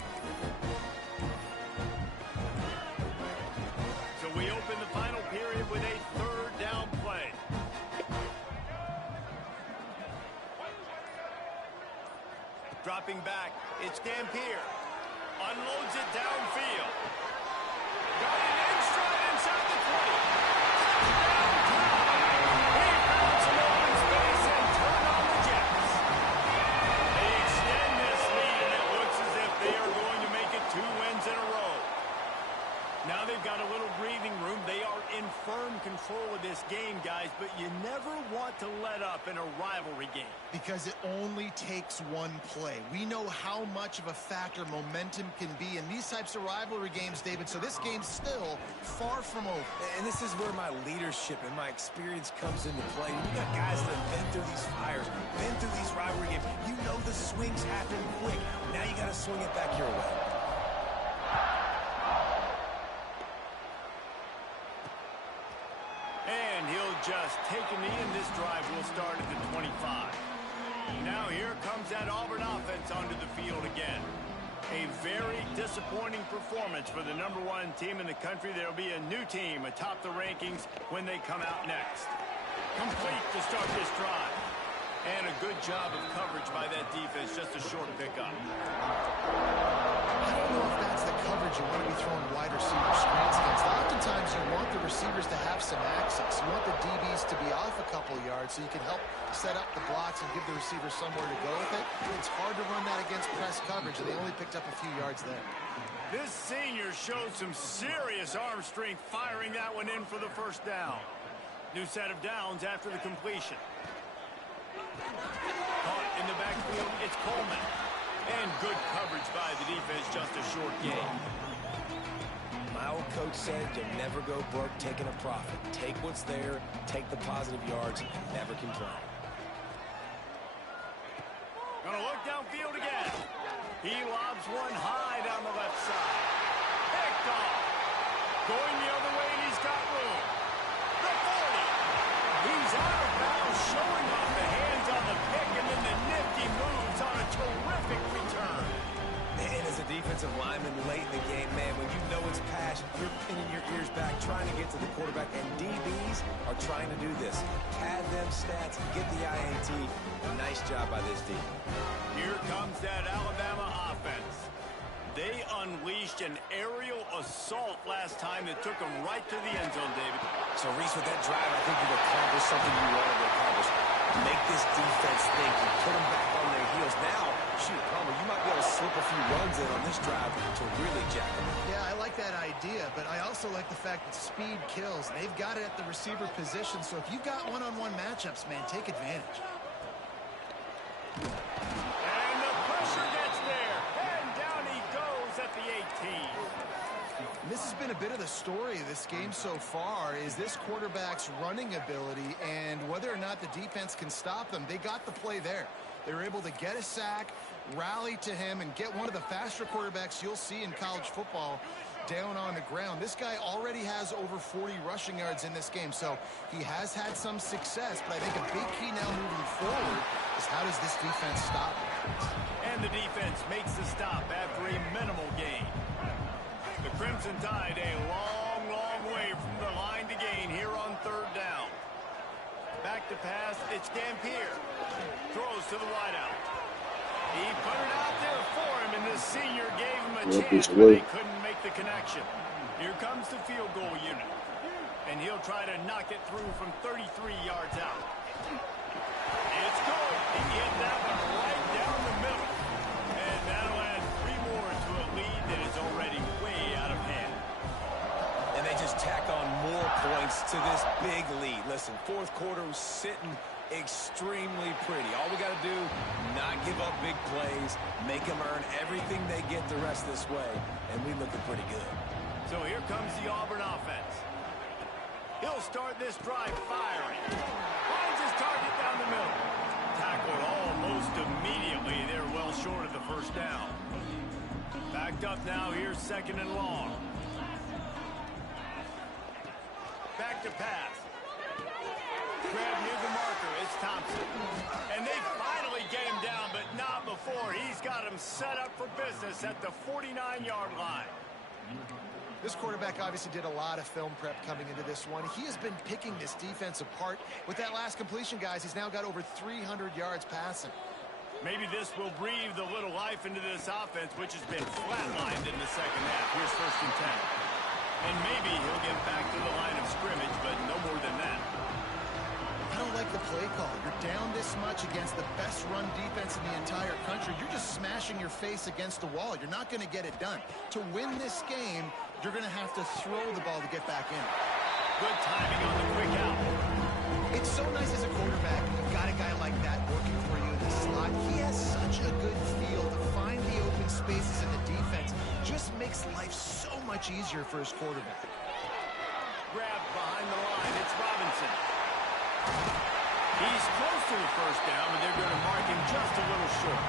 So we open the final period with a third down play. Dropping back, it's Dampier. Unloads it downfield. Got it in stride inside the 20. Touchdown, Tide. He found some open space and turned on the Jets. They extend this lead, and it looks as if they are going to make it 2 wins in a row. Now they've got a little breathing room. They are in firm control of this game, guys, but you never want to let up in a rivalry game. Because it only takes one play. We know how much of a factor momentum can be in these types of rivalry games, David, so this game's still far from over. And this is where my leadership and my experience comes into play. You got guys that have been through these fires, been through these rivalry games. You know the swings happen quick. Now you got to swing it back your way. And he'll just take a knee, and this drive will start at the 25. Now here comes that Auburn offense onto the field again. A very disappointing performance for the #1 team in the country. There'll be a new team atop the rankings when they come out next. Complete to start this drive. And a good job of coverage by that defense, just a short pickup. I don't know if that's the coverage you want to be throwing wide receiver screens against. Oftentimes you want the receivers to have some access. You want the DBs to be off a couple yards so you can help set up the blocks and give the receivers somewhere to go with it. It's hard to run that against press coverage, and they only picked up a few yards there. This senior showed some serious arm strength firing that one in for the first down. New set of downs after the completion. Caught in the backfield, it's Coleman. And good coverage by the defense, just a short gain. My old coach said you'll never go broke taking a profit. Take what's there, take the positive yards, and never complain. Gonna look downfield again. He lobs one high down the left side. Picked off. Going the other way, and he's got room. The 40. He's out of bounds, showing off the hands on the pick, and then the nifty moves on a terrific return. And as a defensive lineman late in the game, man, when you know it's pass, you're pinning your ears back, trying to get to the quarterback, and DBs are trying to do this. Pad them stats, get the IAT. Nice job by this team. Here comes that Alabama offense. They unleashed an aerial assault last time that took them right to the end zone, David. So, Reese, with that drive, I think you've accomplished something you wanted to accomplish. Make this defense think and put them back on their heels. Now, shoot, Palmer, you might be able to slip a few runs in on this drive to really jack them up. Yeah, I like that idea, but I also like the fact that speed kills. They've got it at the receiver position, so if you've got one-on-one matchups, man, take advantage. And the pressure gets there. And down he goes at the 18. This has been a bit of the story of this game so far, is this quarterback's running ability and whether or not the defense can stop them. They got the play there. They were able to get a sack, rally to him, and get one of the faster quarterbacks you'll see in college football down on the ground. This guy already has over 40 rushing yards in this game, so he has had some success, but I think a big key now moving forward is how does this defense stop him? And the defense makes the stop after a minimal gain. The Crimson Tide a long, long way from the line to gain here on third down. Back to pass, it's Dampier. Throws to the wideout. He put it out there for him, and the senior gave him a chance, but they couldn't make the connection. Here comes the field goal unit. And he'll try to knock it through from 33 yards out. It's good. He hit that one right down the middle. And that'll add 3 more to a lead that is already way out of hand. And they just tack on more points to this big lead. Listen, fourth quarter was sitting extremely pretty. All we got to do, not give up big plays, make them earn everything they get the rest this way, and we looking pretty good. So here comes the Auburn offense. He'll start this drive firing. Finds his target down the middle. Tackled almost immediately. They're well short of the first down. Backed up now. Here's second and long. Back to pass. Grab near the marker. It's Thompson. And they finally get him down, but not before. He's got him set up for business at the 49-yard line. This quarterback obviously did a lot of film prep coming into this one. He has been picking this defense apart. With that last completion, guys, he's now got over 300 yards passing. Maybe this will breathe a little life into this offense, which has been flatlined in the second half. Here's first and 10. And maybe he'll get back to the line of scrimmage, but no more than that. I don't like the play call. You're down this much against the best run defense in the entire country. You're just smashing your face against the wall. You're not going to get it done. To win this game, you're going to have to throw the ball to get back in. Good timing on the quick out. It's so nice as a quarterback. You've got a guy like that working for you in the slot. He has such a good feel to find the open spaces in the defense. Just makes life so much easier for his quarterback. Grabbed behind the line. It's Robinson. He's close to the first down, but they're going to mark him just a little short.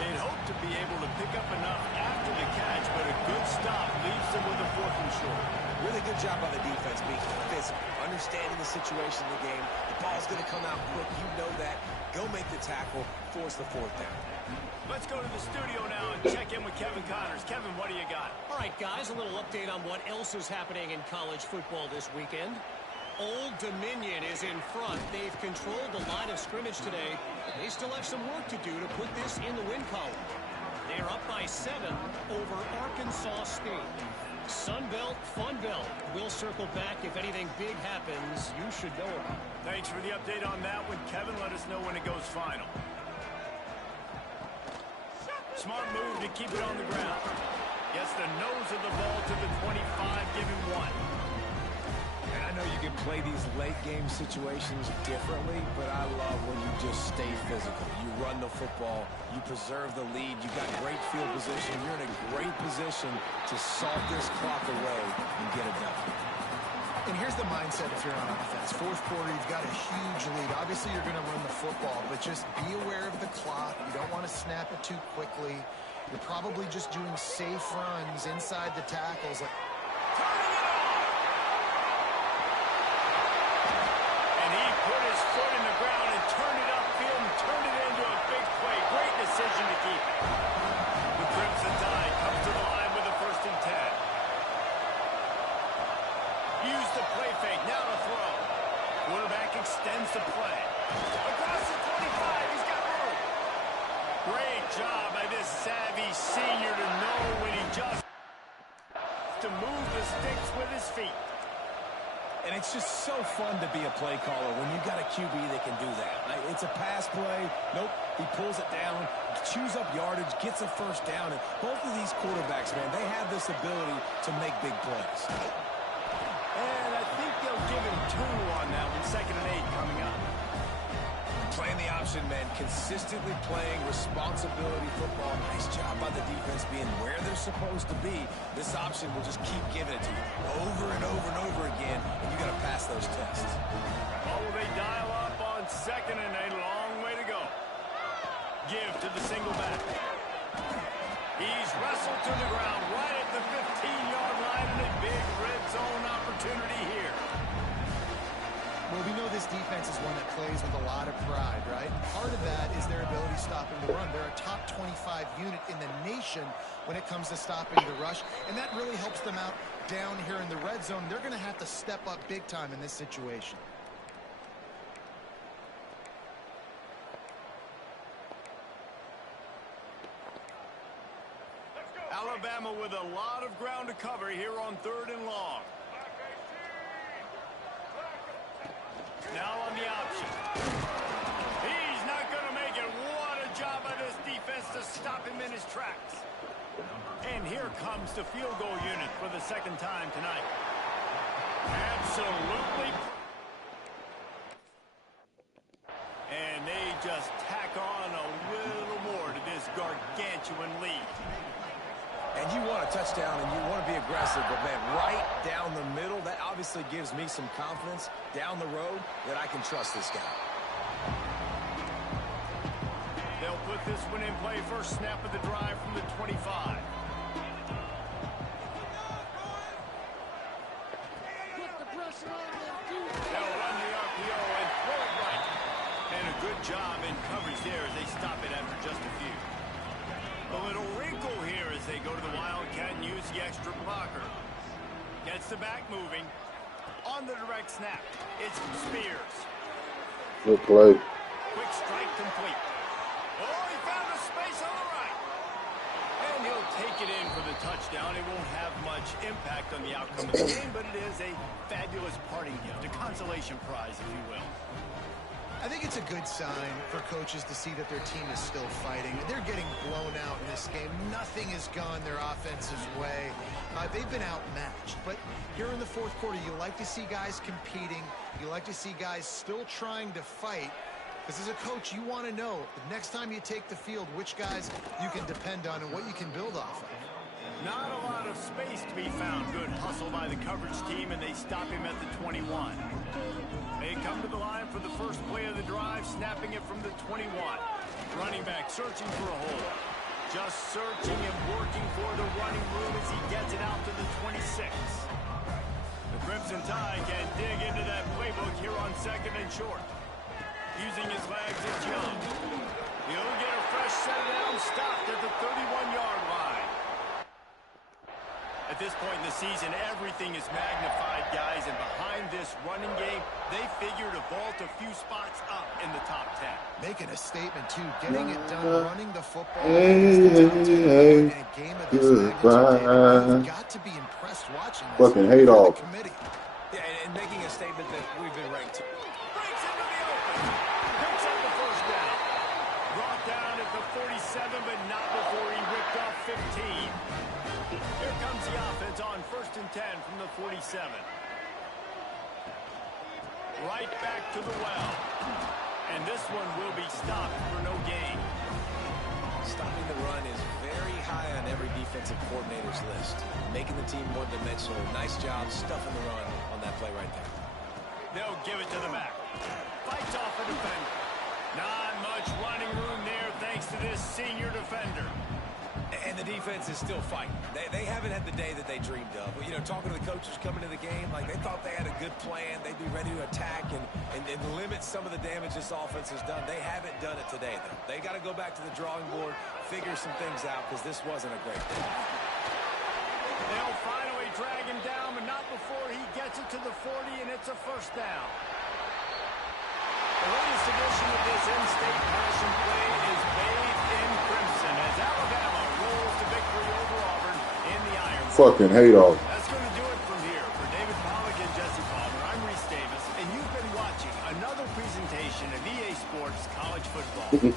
They'd hope to be able to pick up enough after the catch, but a good stop leaves them with a fourth and short. Really good job by the defense being physical, understanding the situation in the game. The ball's going to come out quick. You know that. Go make the tackle, force the fourth down. Let's go to the studio now and check in with Kevin Connors. Kevin, what do you got? All right, guys, a little update on what else is happening in college football this weekend. Old Dominion is in front. They've controlled the line of scrimmage today. They still have some work to do to put this in the win column. They're up by 7 over Arkansas State. Sun Belt, Fun Belt. We'll circle back if anything big happens you should know about. Thanks for the update on that one, Kevin. Let us know when it goes final. Smart move to keep it on the ground. Gets the nose of the ball to the 25, giving 1. And I know you can play these late game situations differently, but I love when you just stay physical. You run the football, you preserve the lead, you got great field position, you're in a great position to salt this clock away and get it done. And here's the mindset if you're on offense. Fourth quarter, you've got a huge lead. Obviously, you're going to run the football, but just be aware of the clock. You don't want to snap it too quickly. You're probably just doing safe runs inside the tackles. And he put his foot in the ground and turned it upfield and turned it into a big play. Great decision to keep it. The Crimson Tide comes to the line with a first and 10. Use the play fake, now to throw. Quarterback extends the play. Across the 25, he's got room. Great job by this savvy senior to know when he just to move the sticks with his feet. And it's just so fun to be a play caller when you've got a QB that can do that. It's a pass play. Nope, he pulls it down, chews up yardage, gets a first down. And both of these quarterbacks, man, they have this ability to make big plays. And I think they'll give him 2 on that one. Second and 8 coming up. Playing the option, man, consistently playing responsibility football. Nice job by the defense being where they're supposed to be. This option will just keep giving it to you over and over and over again, and you got to pass those tests. Oh, they dial up on second and a long way to go. Give to the single back. He's wrestled to the ground right at the 15-yard line, and a big red zone opportunity here. Well, we know this defense is one that plays with a lot of pride, right? Part of that is their ability stopping the run. They're a top 25 unit in the nation when it comes to stopping the rush, and that really helps them out down here in the red zone. They're going to have to step up big time in this situation. Alabama with a lot of ground to cover here on 3rd and long. Now on the option. He's not going to make it. What a job by this defense to stop him in his tracks. And here comes the field goal unit for the second time tonight. Absolutely. And they just tack on a little more to this gargantuan lead. And you want a touchdown and you want to be aggressive, but, man, right down the middle, that obviously gives me some confidence down the road that I can trust this guy. They'll put this one in play. First snap of the drive from the 25. They'll run the RPO and throw it right. And a good job in coverage there as they stop it after just a few. A little wrinkle here as they go to the Wildcat and use the extra blocker. Gets the back moving. On the direct snap, it's Spears. Good play. Quick strike complete. Oh, he found a space on the right. And he'll take it in for the touchdown. It won't have much impact on the outcome of the game, but it is a fabulous parting gift, a consolation prize, if you will. I think it's a good sign for coaches to see that their team is still fighting. They're getting blown out in this game. Nothing has gone their offense's way. They've been outmatched. But here in the fourth quarter, you like to see guys competing. You like to see guys still trying to fight. Because as a coach, you want to know the next time you take the field, which guys you can depend on and what you can build off of. Not a lot of space to be found. Good hustle by the coverage team, and they stop him at the 21. They come to the line for the first play of the drive, snapping it from the 21. Running back searching for a hole. Just searching and working for the running room as he gets it out to the 26. The Crimson Tide can dig into that playbook here on second and short. Using his legs, it's Young. He'll get a fresh set down, stopped at the 31-yard line. At this point in the season, everything is magnified, guys, and behind this running game, they figure to vault a few spots up in the top 10. Making a statement, too, getting it done, running the football. In a game of this magnitude, you've got to be impressed watching this. Fucking hate all. Yeah, and making a statement that we've been ranked. Breaks into the open. Picks up the first down. Brought down at the 47, but not before he ripped off 15. Here comes the offense on 1st and 10 from the 47. Right back to the well. And this one will be stopped for no gain. Stopping the run is very high on every defensive coordinator's list. Making the team one-dimensional. Nice job stuffing the run on that play right there. They'll give it to the back. Fights off a defender. Not much running room there thanks to this senior defender. And the defense is still fighting. They haven't had the day that they dreamed of. You know, talking to the coaches coming to the game, like they thought they had a good plan. They'd be ready to attack and limit some of the damage this offense has done. They haven't done it today, though. They got to go back to the drawing board, figure some things out, because this wasn't a great day. They'll finally drag him down, but not before he gets it to the 40, and it's a first down. The latest edition of this in-state passion play is bathed in crimson as Alabama rolls to victory over Auburn in the Iron Bowl. Fucking hate all. That's going to do it from here. For David Pollack and Jesse Palmer, I'm Reese Davis, and you've been watching another presentation of EA Sports College Football.